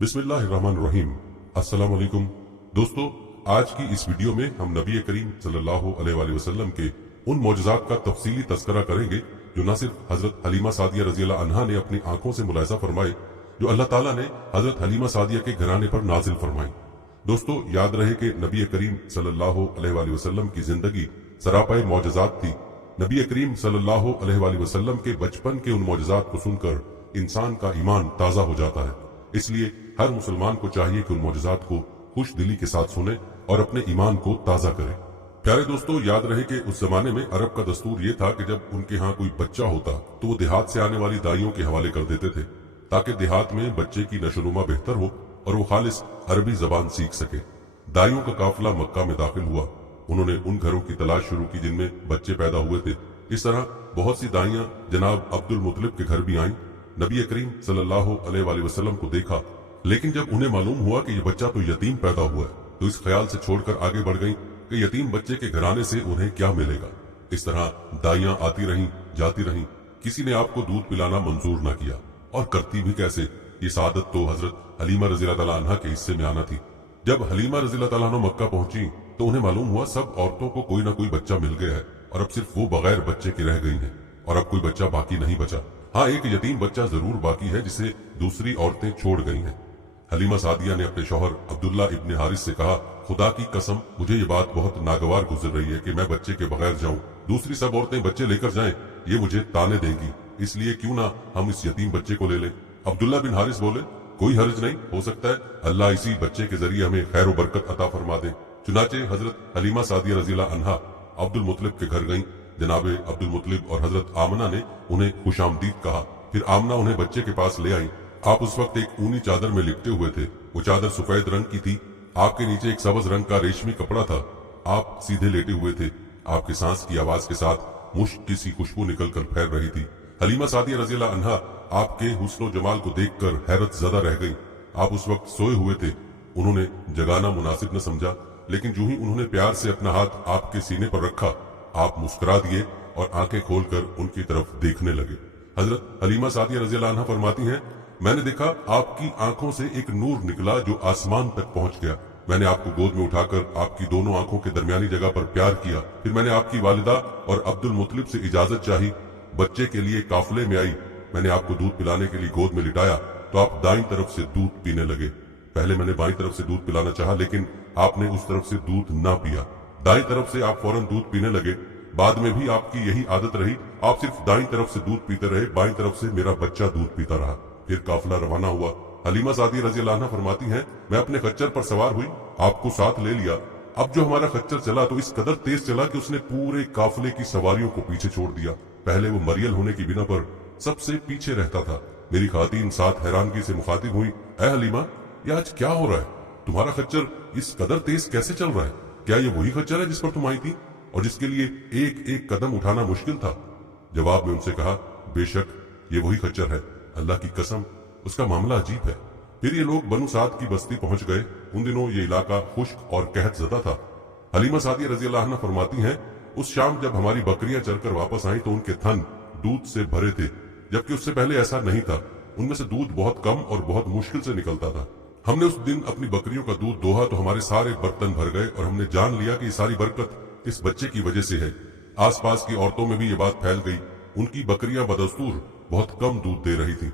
बिस्मिल्लाहिर्रहमानिर्रहीम। अस्सलाम वालेकुम दोस्तों, आज की इस वीडियो में हम नबी करीम सल्लल्लाहु अलैहि वसल्लम के उन मौजज़ात का तफसीली तज़किरा करेंगे जो न सिर्फ हजरत हलीमा सादिया रज़ियल्लाहु अन्हा ने अपनी आंखों से मुलाहिज़ा फरमाए, जो अल्लाह ताला ने हजरत हलीमा सादिया के घराने पर नाजिल फरमाई। दोस्तों, याद रहे कि नबी करीम सल्लल्लाहु अलैहि वसल्लम की जिंदगी सरापाए मौजज़ात थी। नबी करीम सल्लल्लाहु अलैहि वसल्लम के बचपन के उन मौजज़ात को सुनकर इंसान का ईमान ताज़ा हो जाता है। इसलिए हर मुसलमान को चाहिए कि उन मौजज़ात को खुश दिली के साथ सुने और अपने ईमान को ताज़ा करे। प्यारे दोस्तों, याद रहे कि उस जमाने में अरब का दस्तूर ये था कि जब उनके यहाँ कोई बच्चा होता तो वो देहात से आने वाली दाइयों के हवाले कर देते थे, ताकि देहात में बच्चे की नशोनुमा बेहतर हो और वो खालिस अरबी जबान सीख सके। दाइयों का काफिला मक्का में दाखिल हुआ। उन्होंने उन घरों की तलाश शुरू की जिनमें बच्चे पैदा हुए थे। इस तरह बहुत सी दाइयां जनाब अब्दुल मुत्तलिब के घर भी आईं। नबी करीम सल्लल्लाहु अलैहि वसल्लम को देखा, लेकिन जब उन्हें मालूम हुआ कि ये बच्चा तो यतीम पैदा हुआ है, तो इस ख्याल से छोड़कर आगे बढ़ गईं कि यतीम बच्चे के घराने से उन्हें क्या मिलेगा। इस तरह दाइयां आती रहीं, जाती रहीं, किसी ने आपको दूध पिलाना मंजूर ना किया, और करती भी कैसे। ये सादत तो हजरत हलीमा रज़ियल्लाहु ताला अन्हा के हिस्से में आना थी। जब हलीमा रज़ियल्लाहु ताला अन्हा मक्का पहुंची तो उन्हें मालूम हुआ सब औरतों को कोई ना कोई बच्चा मिल गया है और अब सिर्फ वो बगैर बच्चे के रह गई हैं और अब कोई बच्चा बाकी नहीं बचा। हाँ, एक यतीम बच्चा जरूर बाकी है जिसे दूसरी औरतें छोड़ गई हैं। हलीमा सादिया ने अपने शौहर अब्दुल्ला इब्न हारिस से कहा, खुदा की कसम, मुझे ये बात बहुत नागवार गुजर रही है कि मैं बच्चे के बगैर जाऊं। दूसरी सब औरतें बच्चे लेकर जाएं, ये मुझे ताने देंगी, इसलिए क्यों ना हम इस यतीम बच्चे को ले लें। अब्दुल्ला बिन हारिस बोले, कोई हर्ज नहीं, हो सकता है अल्लाह इसी बच्चे के जरिए हमें खैर व बरकत अता फरमा दे। चुनाचे हजरत हलीमा सादिया रज़ियल्लाहु अन्हा अब्दुल मुत्तलिब के घर गईं। जनाबे अब्दुल मुत्तलिब और हजरत आमना ने उन्हें खुशामदीद कहा। फिर आमना उन्हें बच्चे के पास ले आई। आप उस वक्त एक ऊनी चादर में लिपटे हुए थे। वो चादर सफेद रंग की थी। आपके नीचे एक सब्ज रंग का रेशमी कपड़ा था। आप सीधे लेटे हुए थे। आपके सांस की आवाज के साथ मुश्क की सी खुशबू निकल कर फैल रही थी। हलीमा सादिया रज़ियल्लाहु अन्हा आपके हुस्न जमाल को देखकर हैरत ज़दा रह गई। आप उस वक्त सोए हुए थे। उन्होंने जगाना मुनासिब न समझा, लेकिन जो ही उन्होंने प्यार से अपना हाथ आपके सीने पर रखा, आप मुस्कुरा दिए और आंखें खोलकर उनकी तरफ देखने लगे। हजरत हलीमा सादिया रज़ियल्लाहु अन्हा फरमाती हैं, मैंने देखा आपकी आंखों से एक नूर निकला जो आसमान तक पहुंच गया। मैंने आपको गोद में उठाकर आपकी दोनों आंखों के दरमियानी जगह पर प्यार किया। फिर मैंने आपकी वालिदा और अब्दुल मुत्तलिब से इजाजत चाही। बच्चे के लिए काफिले में आई। मैंने आपको दूध पिलाने के लिए गोद में लिटाया तो आप दाईं तरफ से दूध पीने लगे। पहले मैंने बाईं तरफ से दूध पिलाना चाहा, लेकिन आपने उस तरफ से दूध ना पिया। दाईं तरफ से आप फौरन दूध पीने लगे। बाद में भी आपकी यही आदत रही, आप सिर्फ दाईं तरफ से दूध पीते रहे, बाईं तरफ से मेरा बच्चा दूध पीता रहा। फिर काफिला रवाना हुआ। हलीमा सादिया रज़ियल्लाहु अन्हा फरमाती हैं, मैं अपने खच्चर पर सवार हुई, आपको साथ ले लिया। अब जो हमारा खच्चर चला तो इस कदर तेज चला कि उसने पूरे काफिले की सवारियों को पीछे छोड़ दिया। पहले वो मरियल होने की बिना पर सबसे पीछे रहता था। मेरी खातीन साथ हैरानगी से मुखातिब हुई, ऐ हलीमा, ये आज क्या हो रहा है? तुम्हारा खच्चर इस कदर तेज कैसे चल रहा है? क्या ये वही खच्चर है जिस पर तुम आई थी और जिसके लिए एक एक कदम उठाना मुश्किल था? जवाब में उनसे कहा, बेशक ये वही खच्चर है, अल्लाह की कसम उसका मामला अजीब है। फिर ये लोग बनु साद की बस्ती पहुंच गए। उन दिनों ये इलाका खुश्क और कहत ज़दा था। हलीमा सादिया रज़ियल्लाहु अन्हा फरमाती हैं, उस शाम जब हमारी बकरियां चरकर वापस आई तो उनके थन दूध से भरे थे, जबकि उससे पहले ऐसा नहीं था। उनमें से दूध बहुत कम और बहुत मुश्किल से निकलता था। हमने उस दिन अपनी बकरियों का दूध दोहा तो हमारे सारे बर्तन भर गए और हमने जान लिया कि ये सारी बरकत इस बच्चे की वजह से है। आसपास की औरतों में भी ये बात फैल गई। उनकी बकरियां बदस्तूर बहुत कम दूध दे रही थी।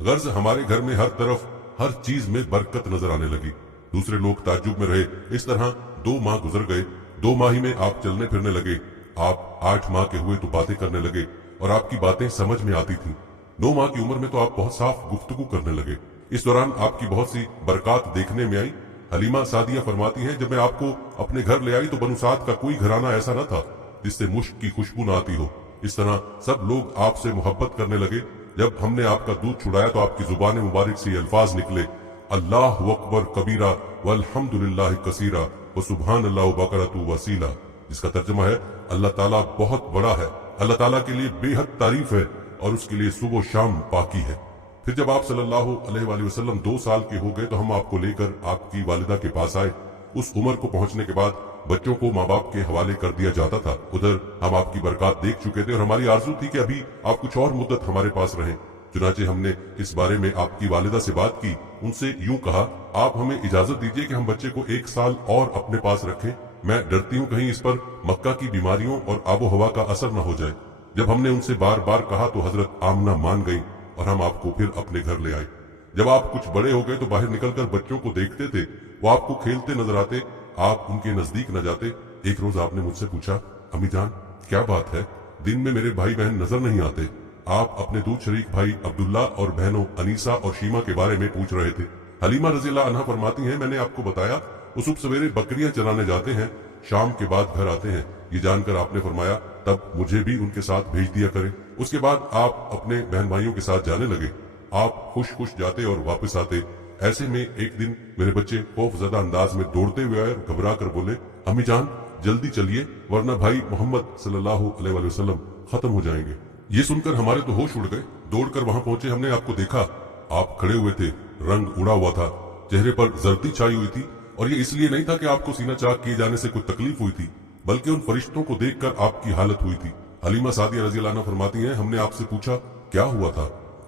गर्ज हमारे घर में हर तरफ हर चीज में बरकत नजर आने लगी। दूसरे लोग ताज्जुब में रहे। इस तरह 2 माह गुजर गए। 2 माह ही में आप चलने फिरने लगे। आप 8 माह के हुए तो बातें करने लगे और आपकी बातें समझ में आती थी। 9 माह की उम्र में तो आप बहुत साफ गुफ्तगू करने लगे। इस दौरान आपकी बहुत सी बरकत देखने में आई। हलीमा सादिया फरमाती हैं, जब मैं आपको अपने घर ले आई तो बनु साद का कोई घराना ऐसा न था जिससे मुश्क की खुशबू न आती हो। इस तरह सब लोग आपसे मोहब्बत करने लगे। जब हमने आपका दूध छुड़ाया तो आपकी जुबान मुबारक से अल्फाज निकले, अल्लाहु अकबर कबीरा वल्हम्दुलिल्लाह कसीरा व सुब्हानल्लाह बकरतु वसीला, जिसका तर्जुमा है, अल्लाह ताला बहुत बड़ा है, अल्लाह ताला के लिए बेहद तारीफ है और उसके लिए सुबह शाम पाकी है। फिर जब आप सल्लल्लाहु अलैहि वसल्लम 2 साल के हो गए तो हम आपको लेकर आपकी वालिदा के पास आए। उस उम्र को पहुंचने के बाद बच्चों को माँ बाप के हवाले कर दिया जाता था। उधर हम आपकी बरकत देख चुके थे और हमारी आरज़ू थी कि अभी आप कुछ और मुद्दत हमारे पास रहें। चुनाचे हमने इस बारे में आपकी वालिदा से बात की उनसे यूं कहा, आप हमें इजाजत दीजिए कि हम बच्चे को 1 साल और अपने पास रखें। मैं डरती हूँ कहीं इस पर मक्का की बीमारियों और आबो हवा का असर न हो जाए। जब हमने उनसे बार बार कहा तो हजरत आमना मान गई और हम आपको फिर अपने घर ले आए। जब आप कुछ बड़े हो गए तो बाहर निकलकर बच्चों को देखते थे, वो आपको खेलते नजर आते, आप उनके नजदीक न जाते। एक रोज आपने मुझसे पूछा, अम्मी जान क्या बात है, दिन में मेरे भाई बहन नजर नहीं आते। आप अपने दूध शरीक भाई अब्दुल्ला और बहनों अनीसा और शीमा के बारे में पूछ रहे थे। हलीमा रज़ी अल्लाह अन्हा फरमाती हैं, मैंने आपको बताया वो सुबह सवेरे बकरियां चराने जाते हैं, शाम के बाद घर आते हैं। ये जानकर आपने फरमाया तब मुझे भी उनके साथ भेज दिया करें। उसके बाद आप अपने बहन भाइयों के साथ जाने लगे। आप खुश खुश जाते और वापस आते। ऐसे में एक दिन मेरे बच्चे खौफजदा अंदाज में दौड़ते हुए आए और घबरा कर बोले, अम्मी जान जल्दी चलिए वरना भाई मोहम्मद सल्लल्लाहु अलैहि वसल्लम खत्म हो जाएंगे। ये सुनकर हमारे तो होश उड़ गए। दौड़कर वहां पहुंचे, हमने आपको देखा, आप खड़े हुए थे, रंग उड़ा हुआ था, चेहरे पर जर्दी छाई हुई थी। और ये इसलिए नहीं था कि आपको सीना चाक किए जाने से कोई तकलीफ हुई थी, बल्कि उन फरिश्तों को देखकर आपकी हालत हुई थी। हलीमा सादिया रज़ी अल्लाह अन्हा फरमाती हैं, हमने आपसे पूछा क्या हुआ था।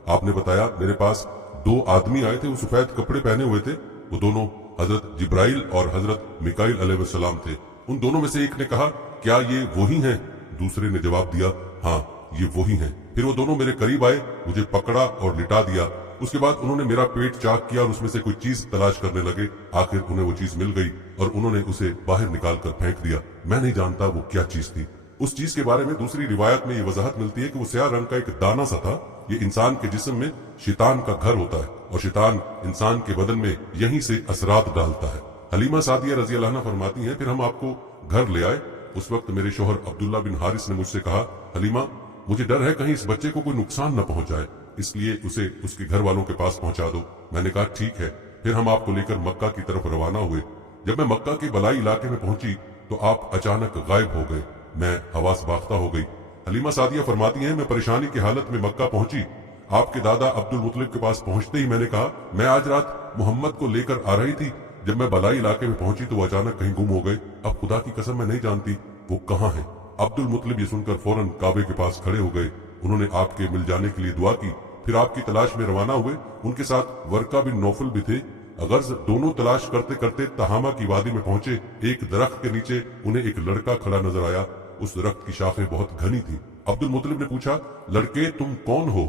आपने बताया मेरे पास 2 आदमी आए थे, वो सफेद कपड़े पहने हुए थे। वो दोनों हजरत जिब्राइल और हजरत मिकाइल अलैहिस्सलाम थे। उन दोनों में से एक ने कहा, क्या ये वही हैं? दूसरे ने जवाब दिया, हाँ ये वही हैं। फिर वो दोनों मेरे करीब आए, मुझे पकड़ा और लिटा दिया। उसके बाद उन्होंने मेरा पेट चाक किया और उसमें से कोई चीज तलाश करने लगे। आखिर उन्हें वो चीज मिल गई और उन्होंने उसे बाहर निकाल कर फेंक दिया। मैं नहीं जानता वो क्या चीज थी। उस चीज के बारे में दूसरी रिवायत में ये वजाहत मिलती है कि वो स्याह रंग का एक दाना सा था। ये इंसान के जिस्म में शैतान का घर होता है और शैतान इंसान के बदन में यहीं से असरात डालता है। हलीमा सादिया रज़ी अल्लाह अन्हा फरमाती हैं, फिर हम आपको घर ले आए। उस वक्त मेरे शोहर अब्दुल्ला बिन हारिस ने मुझसे कहा, हलीमा मुझे डर है कहीं इस बच्चे को कोई नुकसान न पहुंचाए, इसलिए उसे उसके घर वालों के पास पहुंचा दो। मैंने कहा ठीक है। फिर हम आपको लेकर मक्का की तरफ रवाना हुए। जब मैं मक्का के बलाई इलाके में पहुंची तो आप अचानक गायब हो गए। मैं हवास बाख्ता हो गई। हलीमा सादिया फरमाती हैं, मैं परेशानी की हालत में मक्का पहुंची। आपके दादा अब्दुल मुतलिब के पास पहुंचते ही मैंने कहा, मैं आज रात मोहम्मद को लेकर आ रही थी। जब मैं बलाई इलाके में पहुंची तो वो अचानक कहीं गुम हो गए। अब खुदा की कसम मैं नहीं जानती वो कहाँ है। अब्दुल मुतलिब ये सुनकर फौरन काबे के पास खड़े हो गए। उन्होंने आपके मिल जाने के लिए दुआ की। फिर आपकी तलाश में रवाना हुए। उनके साथ वर्का बिन नौफल भी थे। अगर दोनों तलाश करते करते तहामा की वादी में पहुंचे। एक दरख्त के नीचे उन्हें एक लड़का खड़ा नजर आया। उस दरख्त की शाखें बहुत घनी थी। अब्दुल मुतलिब ने पूछा, लड़के तुम कौन हो?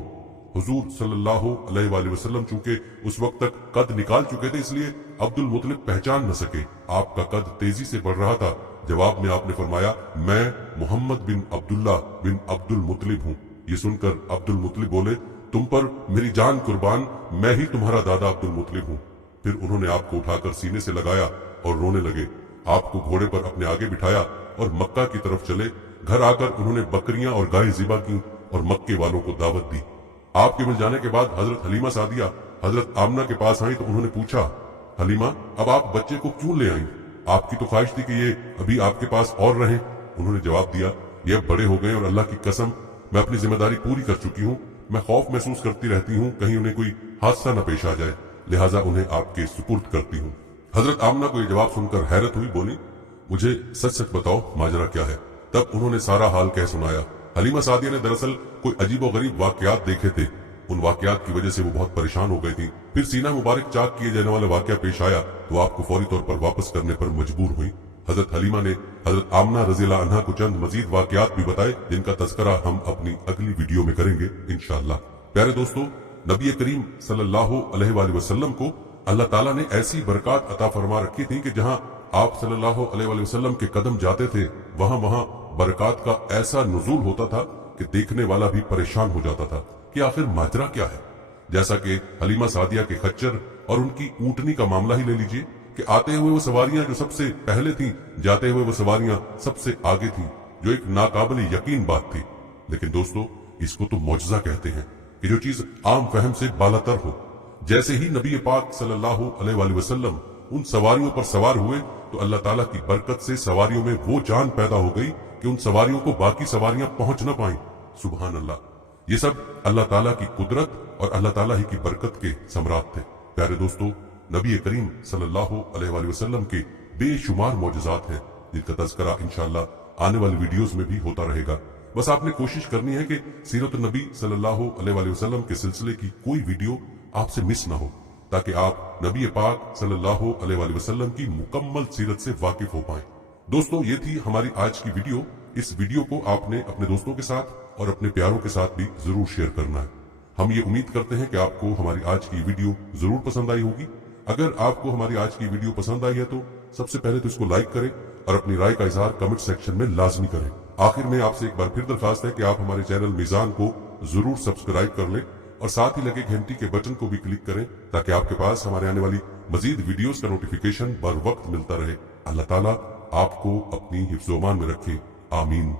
हुजूर सल्लल्लाहु अलैहि वसल्लम चूंकि उस वक्त तक कद निकाल चुके थे, इसलिए अब्दुल मुतलिब पहचान न सके। आपका कद तेजी से बढ़ रहा था। जवाब में आपने फरमाया, मैं मोहम्मद बिन अब्दुल्ला बिन अब्दुल मुतलिब हूँ। ये सुनकर अब्दुल मुतलिब बोले, तुम पर मेरी जान कुर्बान, मैं ही तुम्हारा दादा अब्दुल मुतलिब हूँ। फिर उन्होंने आपको उठाकर सीने से लगाया और रोने लगे। आपको घोड़े पर अपने आगे बिठाया और मक्का की तरफ चले। घर आकर उन्होंने बकरियां और गायें ज़िबा की और मक्के वालों को दावत दी। आपके मिल जाने के बाद हजरत हलीमा सादिया हजरत आमना के पास आई तो उन्होंने पूछा, हलीमा अब आप बच्चे को क्यों ले आई? आपकी तो ख्वाहिश थी कि ये अभी आपके पास और रहे। उन्होंने जवाब दिया, ये अब बड़े हो गए और अल्लाह की कसम मैं अपनी जिम्मेदारी पूरी कर चुकी हूँ। मैं खौफ महसूस करती रहती हूँ कहीं उन्हें कोई हादसा न पेश आ जाए, लिहाजा उन्हें आपके सुपुर्द करती हूँ। हजरत आमना को यह जवाब सुनकर हैरत हुई। बोली, मुझे सच सच बताओ माजरा क्या है। तब उन्होंने सारा हाल कह सुनाया। हलीमा सादिया ने दरअसल कोई अजीब व गरीब वाकयात देखे थे। उन वाकयात की वजह से वो बहुत परेशान हो गई थी। फिर सीना मुबारक चाक किए जाने वाला वाकया पेश आया तो आपको फौरी तौर पर वापस करने पर मजबूर हुई। हजरत हलीमा ने हजरत आमना रज़ी अल्लाह अन्हा को चंद मजीद वाकयात भी बताए, जिनका तज़करा हम अपनी अगली वीडियो में करेंगे इंशाअल्लाह। प्यारे दोस्तों, नबी करीम सल्लल्लाहु अलैहि वसल्लम को अल्लाह ताला ने ऐसी बरकत अता फरमा रखी थी कि जहां आप सल्लल्लाहु अलैहि वसल्लम के कदम जाते थे वहां बरकत का ऐसा नुज़ूल होता था कि देखने वाला भी परेशान हो जाता था कि आखिर माजरा क्या है। जैसा कि हलीमा सादिया के खच्चर और उनकी ऊंटनी का मामला ही ले लीजिए कि आते हुए वो सवारियां जो सबसे पहले थीं, जाते हुए वो सवारियां सबसे आगे थीं, जो एक नाकाबिल यकीन बात थी। लेकिन दोस्तों, इसको तो मौजज़ा कहते हैं कि जो चीज आम फहम से बालातर हो। जैसे ही नबी पाक सल्लल्लाहु अलैहि वसल्लम उन सवारियों पर सवार हुए तो अल्लाह ताला की बरकत से सवारियों में वो जान पैदा हो गई कि उन सवारियों को बाकी सवारियां पहुंच न पाएं। सुभान अल्लाह, ये सब अल्लाह ताला की कुदरत और अल्लाह ताला ही की बरकत के समरात थे। प्यारे दोस्तों, नबी करीम सल्लल्लाहु अलैहि वसल्लम के बेशुमार मौजज़ात हैं जिनका तज़करा इंशाअल्लाह आने वाली वीडियोस में भी होता रहेगा। बस आपने कोशिश करनी है कि सीरत नबी सल्लल्लाहु अलैहि वसल्लम के सिलसिले की कोई वीडियो आपसे मिस ना हो। ताकि आप नबी पाक सल्लल्लाहु अलैहि वसल्लम की मुकम्मल सीरत से वाकिफ हो पाएं। दोस्तों, ये थी हमारी आज की वीडियो। इस वीडियो को आपने अपने दोस्तों के साथ और अपने प्यारों के साथ भी जरूर शेयर करना है। हम ये उम्मीद करते हैं कि आपको हमारी आज की वीडियो जरूर पसंद आई होगी। अगर आपको हमारी आज की वीडियो पसंद आई है तो सबसे पहले तो इसको लाइक करें और अपनी राय का इजहार कमेंट सेक्शन में लाजमी करें। आखिर में आपसे एक बार फिर दरखास्त है कि आप हमारे चैनल मीजान को जरूर सब्सक्राइब कर लें और साथ ही लगे घंटी के बटन को भी क्लिक करें ताकि आपके पास हमारे आने वाली मजीद वीडियोस का नोटिफिकेशन बर वक्त मिलता रहे। अल्लाह ताला आपको अपनी हिफ्ज़-ओ-अमान में रखे। आमीन।